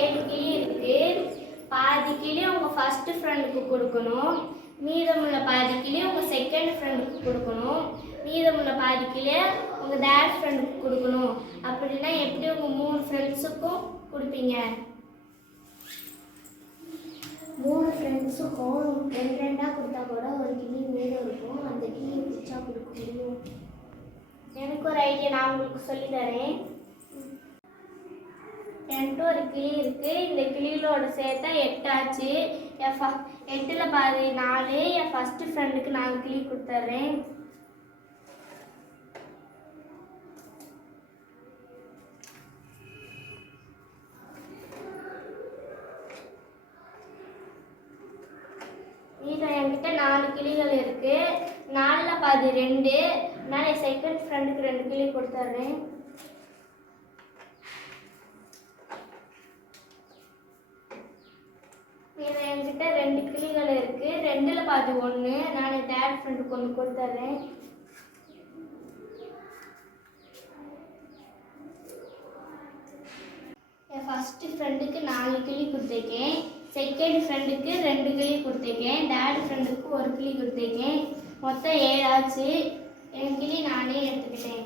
7 கிளி இருக்கு. பாதி கிளி உங்கள் ஃபர்ஸ்ட் ஃப்ரெண்டுக்கு கொடுக்கணும். மீதமுள்ள பாதி கிளி உங்கள் செகண்ட் ஃப்ரெண்டுக்கு கொடுக்கணும். மீதமுள்ள பாதி கிளியை உங்கள் தேர்ட் ஃப்ரெண்டுக்கு கொடுக்கணும். அப்படின்னா எப்படி உங்கள் 3 ஃப்ரெண்ட்ஸுக்கும் கொடுப்பீங்க? 3 ஃப்ரெண்ட்ஸுக்கும் 2 கொடுத்தா கூட ஒரு கிளி மீதம் இருக்கும். அந்த கிளியை பிடிச்சா கொடுக்க முடியும். எனக்கு ஒரு ஐடியா, நான் உங்களுக்கு சொல்லித்தரேன். என்கிட்ட ஒரு கிளி இருக்கு. இந்த கிளிகளோட சேர்த்தா 8 ஆச்சு. 8ல் பாதி 4. என் ஃபர்ஸ்ட் ஃப்ரெண்டுக்கு 4 கிளி கொடுத்துட்றேன். என்கிட்ட 4 கிளிகள் இருக்கு. 4ல் பாதி 2. நான் என் செகண்ட் ஃப்ரெண்டுக்கு 2 கிளி கொடுத்துட்றேன். என்கிட்ட 2 கிளிகள் இருக்கு. 2ல் பாதி 1. நான் என் தேர்ட் ஃப்ரெண்டுக்கு 1 கொடுத்துட்றேன். என் ஃபர்ஸ்ட் ஃப்ரெண்டுக்கு 4 கிளி கொடுத்துருக்கேன். செகண்ட் ஃப்ரெண்டுக்கு 2 கிளி கொடுத்துருக்கேன். தேர்ட் ஃப்ரெண்டுக்கு 1 கிளி கொடுத்துருக்கேன். மொத்தம் 7 ஆச்சு. என் கிளி நானே எடுத்துக்கிட்டேன்.